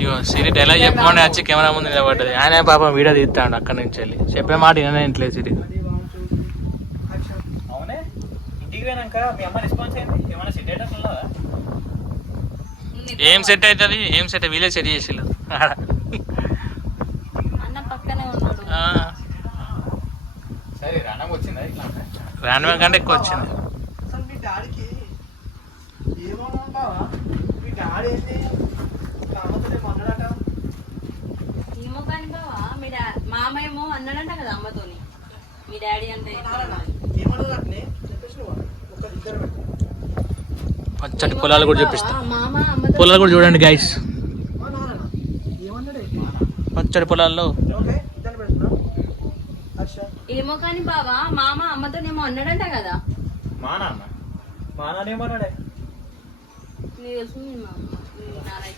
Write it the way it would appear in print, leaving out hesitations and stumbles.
ఇగో సిరి dialogue చెప్పకుండా వచ్చి camera ముందు నిలబడ్డది. ఆయన పాపం వీడియో తీస్తాడు అక్కడి నుంచి వెళ్ళి. చెప్పే మాట విననే ఇంట్లేదు సిరి. అవునే ఇంటికి పోయినాక మీ అమ్మ రెస్పాన్స్ అయింది ఏమైనా సెట్ అయ్యేటట్టు ఏం సెట్ అవుతుంది? ఏం సెట్? వీలే సెట్ చేసిళ్ళు సరే రాణం వచ్చిందా ఇట్లా రాను కంటే ఎక్కువ వచ్చింది. అసలు మీ డాడీకి ఏమోమంటావా? మీ డాడీ ఏంటి అమ్మతోనే అన్నాడట. ఏమో కానీ బావా మామ ఏమో అన్నాడంట కదా అమ్మతోని. మీ డాడీ అంటే ఏమన్నాడటనే చెప్పేసి ఒక ఇద్దరు పెట్టు. పచ్చటి పొలాలు కూడా చూపిస్తా. మామ అమ్మతో పొలాలు కూడా చూడండి గైస్. ఏమన్నాడు? పచ్చడి పొలాల్లో ఓకే ఇద్దరు పెడుతున్నా. అచ్చా ఏమో కానీ బావా మామ అమ్మతోనేమో అన్నాడంట కదా. మా నాన్న ఏమన్నాడే నీకు తెలుసు మీ నాన్న